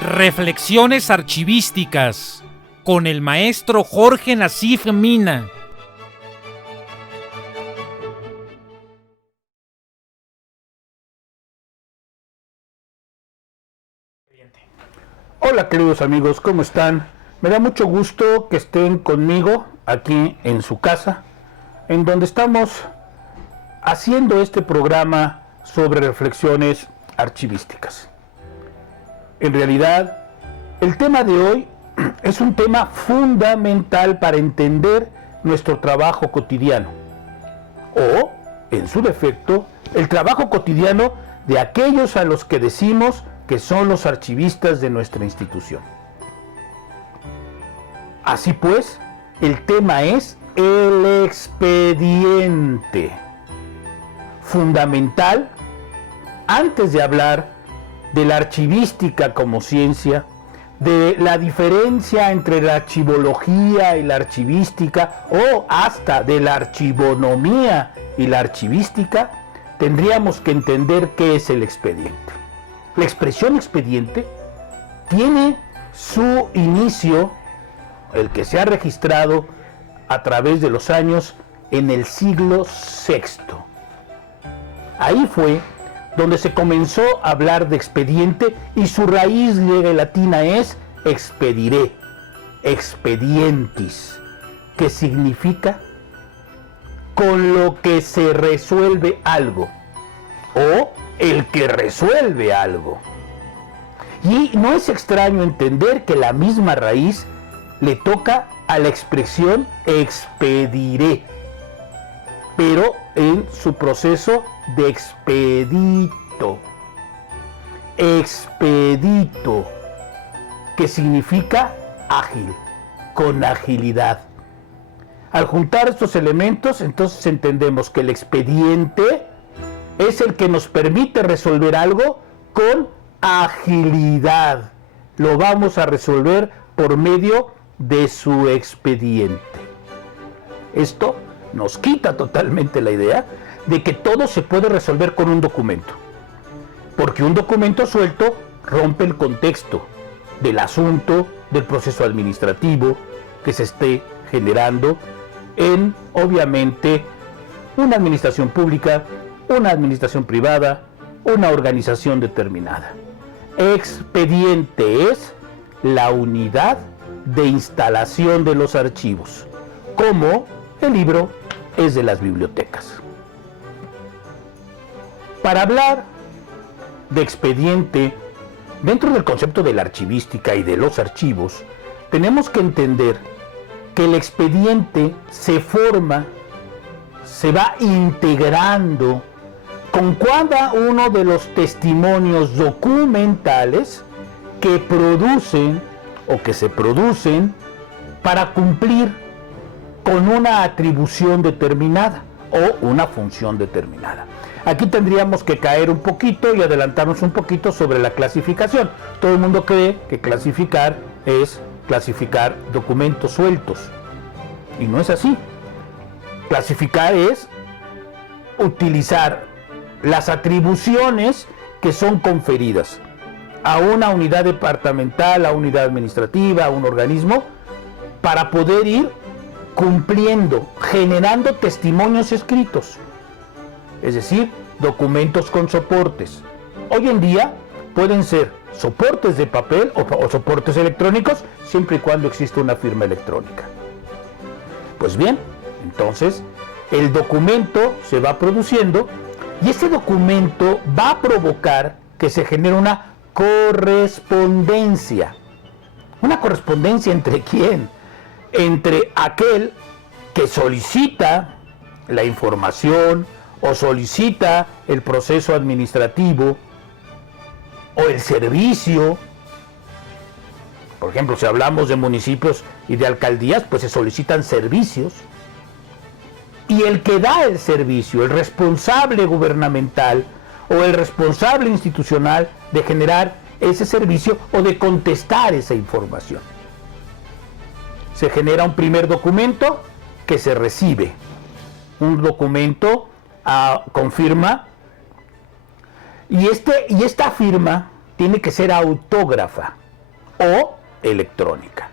Reflexiones archivísticas con el maestro Jorge Nasif Mina. Hola queridos amigos, ¿cómo están? Me da mucho gusto que estén conmigo aquí en su casa, en donde estamos haciendo este programa sobre reflexiones archivísticas. En realidad, el tema de hoy es un tema fundamental para entender nuestro trabajo cotidiano, o, en su defecto, el trabajo cotidiano de aquellos a los que decimos que son los archivistas de nuestra institución. Así pues, el tema es el expediente. Fundamental, antes de hablar de la archivística como ciencia, de la diferencia entre la archivología y la archivística, o hasta de la archivonomía y la archivística, tendríamos que entender qué es el expediente. La expresión expediente tiene su inicio, el que se ha registrado a través de los años, en el siglo VI. Ahí fue donde se comenzó a hablar de expediente y su raíz griega y latina es expedire, expedientis, que significa con lo que se resuelve algo o el que resuelve algo. Y no es extraño entender que la misma raíz le toca a la expresión expedire, pero en su proceso de expedito. Expedito, que significa ágil, con agilidad. Al juntar estos elementos, entonces entendemos que el expediente es el que nos permite resolver algo con agilidad. Lo vamos a resolver por medio de su expediente. Esto nos quita totalmente la idea de que todo se puede resolver con un documento, porque un documento suelto rompe el contexto del asunto, del proceso administrativo que se esté generando en, obviamente, una administración pública, una administración privada, una organización determinada. Expediente es la unidad de instalación de los archivos, como el libro es de las bibliotecas. Para hablar de expediente, dentro del concepto de la archivística y de los archivos, tenemos que entender que el expediente se forma, se va integrando con cada uno de los testimonios documentales que producen o que se producen para cumplir con una atribución determinada o una función determinada. Aquí tendríamos que caer un poquito y adelantarnos un poquito sobre la clasificación. Todo el mundo cree que clasificar es clasificar documentos sueltos, y no es así. Clasificar es utilizar las atribuciones que son conferidas a una unidad departamental, a una unidad administrativa, a un organismo, para poder ir cumpliendo, generando testimonios escritos, es decir, documentos con soportes. Hoy en día pueden ser soportes de papel o soportes electrónicos, siempre y cuando exista una firma electrónica. Pues bien, entonces el documento se va produciendo y ese documento va a provocar que se genere una correspondencia. ¿Una correspondencia entre quién? Entre aquel que solicita la información o solicita el proceso administrativo o el servicio. Por ejemplo, si hablamos de municipios y de alcaldías, pues se solicitan servicios. Y el que da el servicio, el responsable gubernamental o el responsable institucional de generar ese servicio o de contestar esa información. Se genera un primer documento que se recibe. Un documento con firma. Y esta firma tiene que ser autógrafa. o electrónica.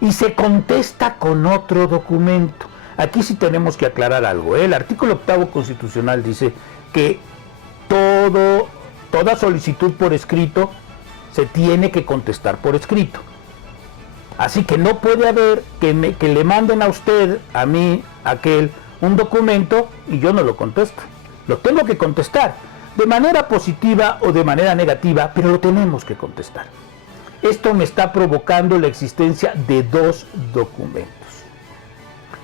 Y se contesta con otro documento. Aquí sí tenemos que aclarar algo. El artículo 8 constitucional dice que toda solicitud por escrito se tiene que contestar por escrito. Así que no puede haber que le manden a usted, a mí, a aquel, un documento y yo no lo contesto. Lo tengo que contestar, de manera positiva o de manera negativa, pero lo tenemos que contestar. Esto me está provocando la existencia de dos documentos.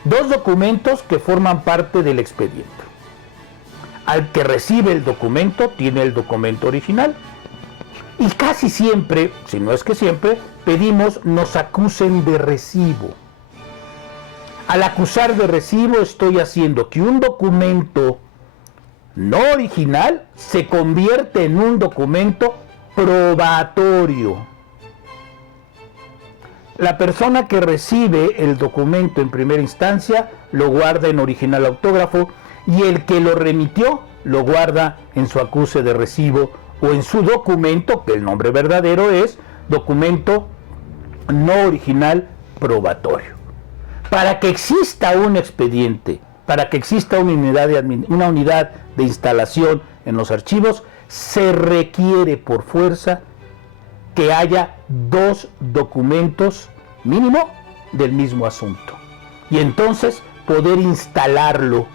Dos documentos que forman parte del expediente. Al que recibe el documento tiene el documento original. Y casi siempre, si no es que siempre, pedimos nos acusen de recibo. Al acusar de recibo estoy haciendo que un documento no original se convierte en un documento probatorio. La persona que recibe el documento en primera instancia lo guarda en original autógrafo y el que lo remitió lo guarda en su acuse de recibo o en su documento, que el nombre verdadero es documento no original probatorio. Para que exista un expediente, para que exista una unidad de instalación en los archivos, se requiere por fuerza que haya dos documentos mínimo del mismo asunto. Y entonces poder instalarlo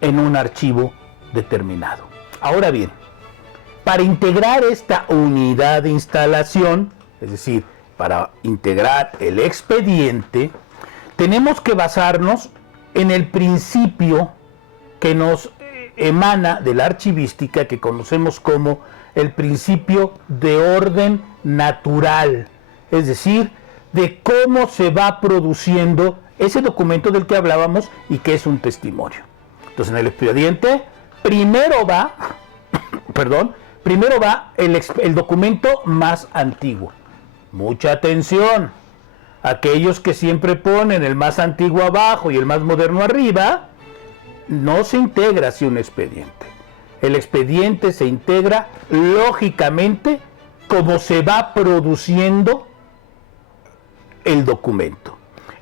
en un archivo determinado. Ahora bien, para integrar esta unidad de instalación, es decir, para integrar el expediente, tenemos que basarnos en el principio que nos emana de la archivística, que conocemos como el principio de orden natural, es decir, de cómo se va produciendo ese documento del que hablábamos y que es un testimonio. Entonces, en el expediente primero va el documento más antiguo. Mucha atención. Aquellos que siempre ponen el más antiguo abajo y el más moderno arriba, no se integra así un expediente. El expediente se integra lógicamente como se va produciendo el documento.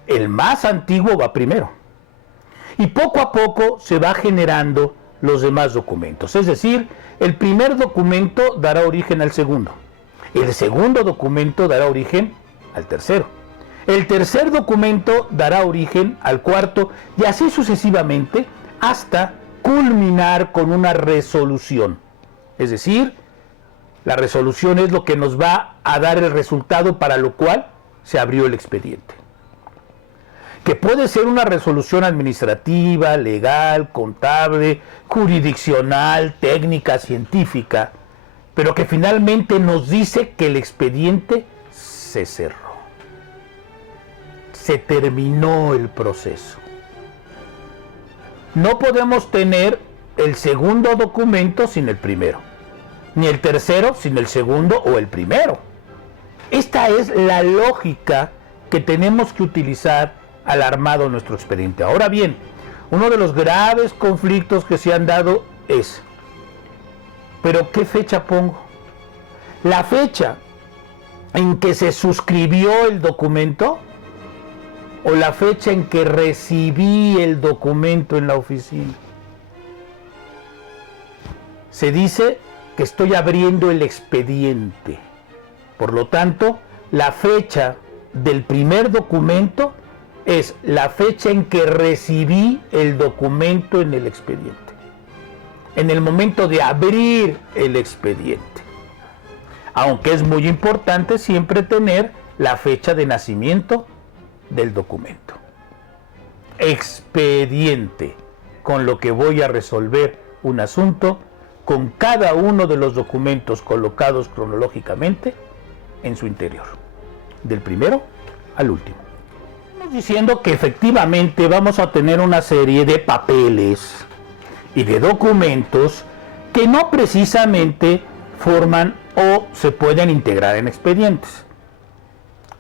El más antiguo va primero. Y poco a poco se va generando los demás documentos. Es decir, el primer documento dará origen al segundo. El segundo documento dará origen al tercero. El tercer documento dará origen al cuarto y así sucesivamente hasta culminar con una resolución. Es decir, la resolución es lo que nos va a dar el resultado para lo cual se abrió el expediente. Que puede ser una resolución administrativa, legal, contable, jurisdiccional, técnica, científica, pero que finalmente nos dice que el expediente se cerró. Se terminó el proceso. No podemos tener el segundo documento sin el primero, ni el tercero sin el segundo o el primero. Esta es la lógica que tenemos que utilizar al armado nuestro expediente. Ahora bien, uno de los graves conflictos que se han dado es, ¿pero qué fecha pongo? ¿La fecha en que se suscribió el documento o la fecha en que recibí el documento en la oficina? Se dice que estoy abriendo el expediente. Por lo tanto, la fecha del primer documento es la fecha en que recibí el documento en el expediente. En el momento de abrir el expediente. Aunque es muy importante siempre tener la fecha de nacimiento del documento. Expediente, con lo que voy a resolver un asunto con cada uno de los documentos colocados cronológicamente en su interior, del primero al último. Estamos diciendo que efectivamente vamos a tener una serie de papeles y de documentos que no precisamente forman o se pueden integrar en expedientes.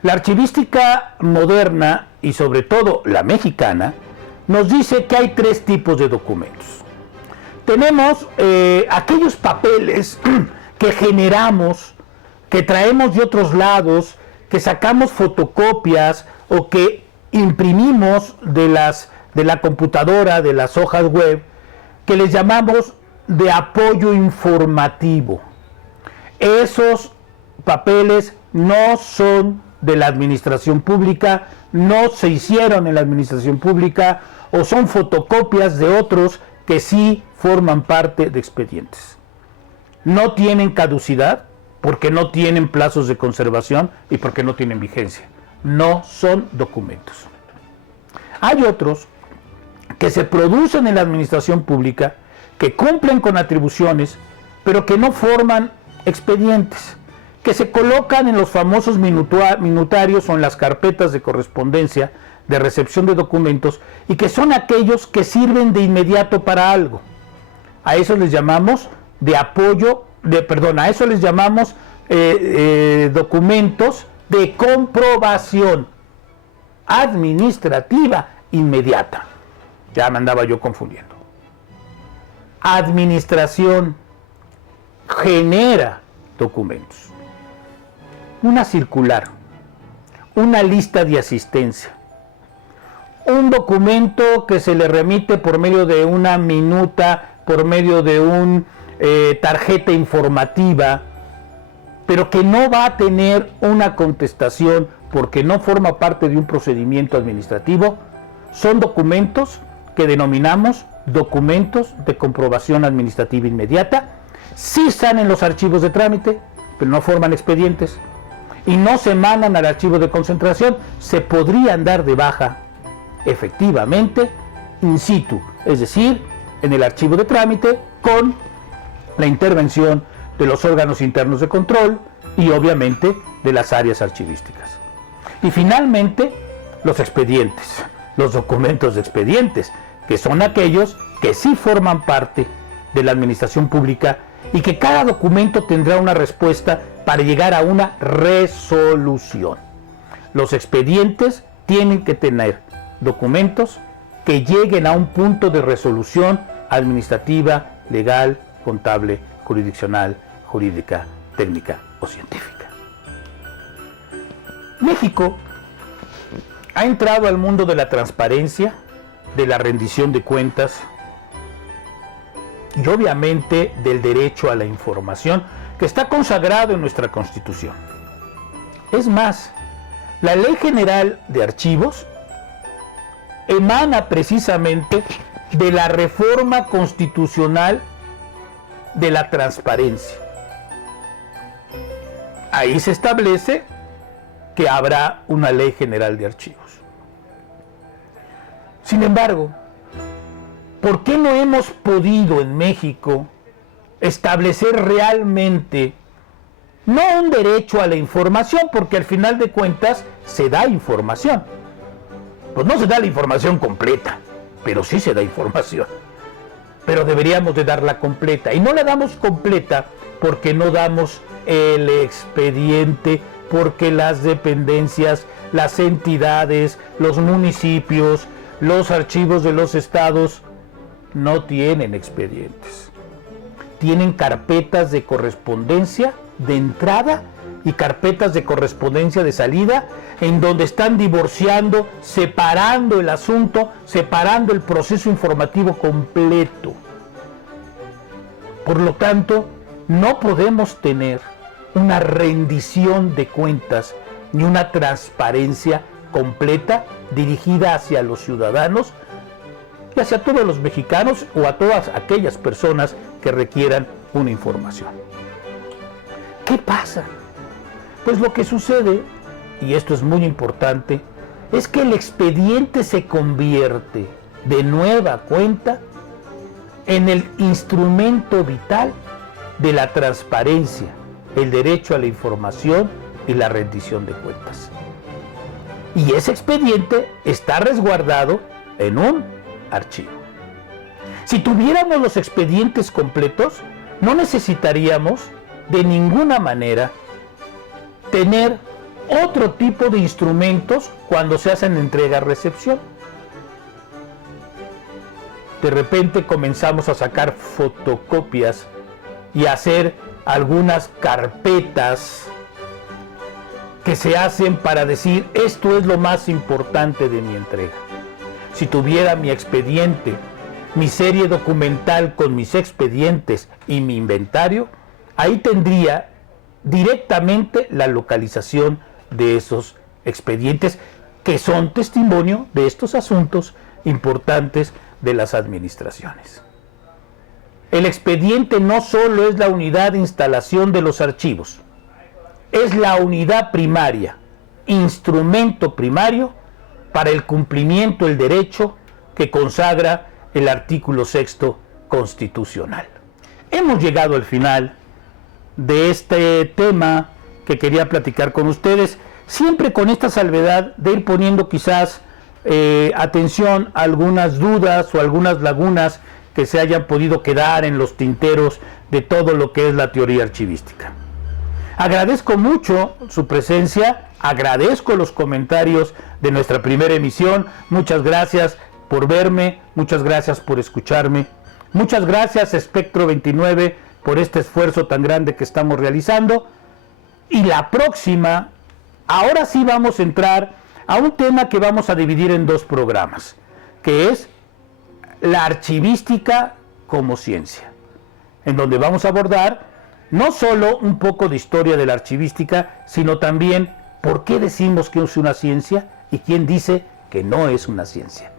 La archivística moderna y sobre todo la mexicana nos dice que hay tres tipos de documentos. Tenemos aquellos papeles que generamos que traemos de otros lados, que sacamos fotocopias o que imprimimos de la computadora, de las hojas web, que les llamamos de apoyo informativo. Esos papeles no son de la administración pública, no se hicieron en la administración pública, o son fotocopias de otros que sí forman parte de expedientes. No tienen caducidad porque no tienen plazos de conservación y porque no tienen vigencia. No son documentos. Hay otros que se producen en la administración pública, que cumplen con atribuciones, pero que no forman expedientes, que se colocan en los famosos minutarios o en las carpetas de correspondencia de recepción de documentos, y que son aquellos que sirven de inmediato para algo. A eso les llamamos a eso les llamamos documentos de comprobación administrativa inmediata. Ya me andaba yo confundiendo. Administración genera documentos. Una circular, una lista de asistencia, un documento que se le remite por medio de una minuta, por medio de una tarjeta informativa, pero que no va a tener una contestación porque no forma parte de un procedimiento administrativo, son documentos que denominamos documentos de comprobación administrativa inmediata. Sí están en los archivos de trámite, pero no forman expedientes y no se mandan al archivo de concentración. Se podrían dar de baja efectivamente in situ, es decir, en el archivo de trámite, con la intervención de los órganos internos de control y obviamente de las áreas archivísticas. Y finalmente, los expedientes, los documentos de expedientes, que son aquellos que sí forman parte de la administración pública y que cada documento tendrá una respuesta para llegar a una resolución. Los expedientes tienen que tener documentos que lleguen a un punto de resolución administrativa, legal, contable, jurisdiccional, jurídica, técnica o científica. México ha entrado al mundo de la transparencia, de la rendición de cuentas y obviamente del derecho a la información, que está consagrado en nuestra Constitución. Es más, la Ley General de Archivos emana precisamente de la reforma constitucional de la transparencia. Ahí se establece que habrá una Ley General de Archivos. Sin embargo, ¿por qué no hemos podido en México establecer realmente no un derecho a la información? Porque al final de cuentas se da información. Pues no se da la información completa, pero sí se da información. Pero deberíamos de darla completa. Y no la damos completa porque no damos el expediente, porque las dependencias, las entidades, los municipios, los archivos de los estados no tienen expedientes. Tienen carpetas de correspondencia de entrada y carpetas de correspondencia de salida, en donde están divorciando, separando el asunto, separando el proceso informativo completo. Por lo tanto, no podemos tener una rendición de cuentas ni una transparencia completa dirigida hacia los ciudadanos y hacia todos los mexicanos o a todas aquellas personas que requieran una información. ¿Qué pasa? Pues lo que sucede, y esto es muy importante, es que el expediente se convierte de nueva cuenta en el instrumento vital de la transparencia, el derecho a la información y la rendición de cuentas. Y ese expediente está resguardado en un archivo. Si tuviéramos los expedientes completos, no necesitaríamos de ninguna manera tener otro tipo de instrumentos cuando se hacen entrega-recepción. De repente comenzamos a sacar fotocopias y a hacer algunas carpetas que se hacen para decir esto es lo más importante de mi entrega. Si tuviera mi expediente, mi serie documental con mis expedientes y mi inventario, ahí tendría directamente la localización de esos expedientes que son testimonio de estos asuntos importantes de las administraciones. El expediente no solo es la unidad de instalación de los archivos, es la unidad primaria, instrumento primario para el cumplimiento del derecho que consagra el artículo 6º constitucional. Hemos llegado al final de este tema que quería platicar con ustedes, siempre con esta salvedad de ir poniendo quizás atención a algunas dudas o algunas lagunas que se hayan podido quedar en los tinteros de todo lo que es la teoría archivística. Agradezco mucho su presencia, agradezco los comentarios de nuestra primera emisión, muchas gracias por verme, muchas gracias por escucharme, muchas gracias Espectro 29 por este esfuerzo tan grande que estamos realizando, y la próxima, ahora sí vamos a entrar a un tema que vamos a dividir en 2 programas, que es la archivística como ciencia, en donde vamos a abordar no solo un poco de historia de la archivística, sino también por qué decimos que es una ciencia y quién dice que no es una ciencia.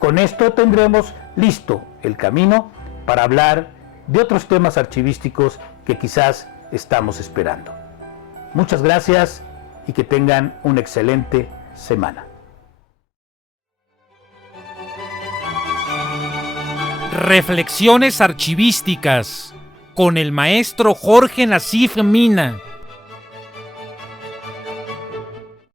Con esto tendremos listo el camino para hablar de otros temas archivísticos que quizás estamos esperando. Muchas gracias y que tengan una excelente semana. Reflexiones archivísticas con el maestro Jorge Nasif Mina.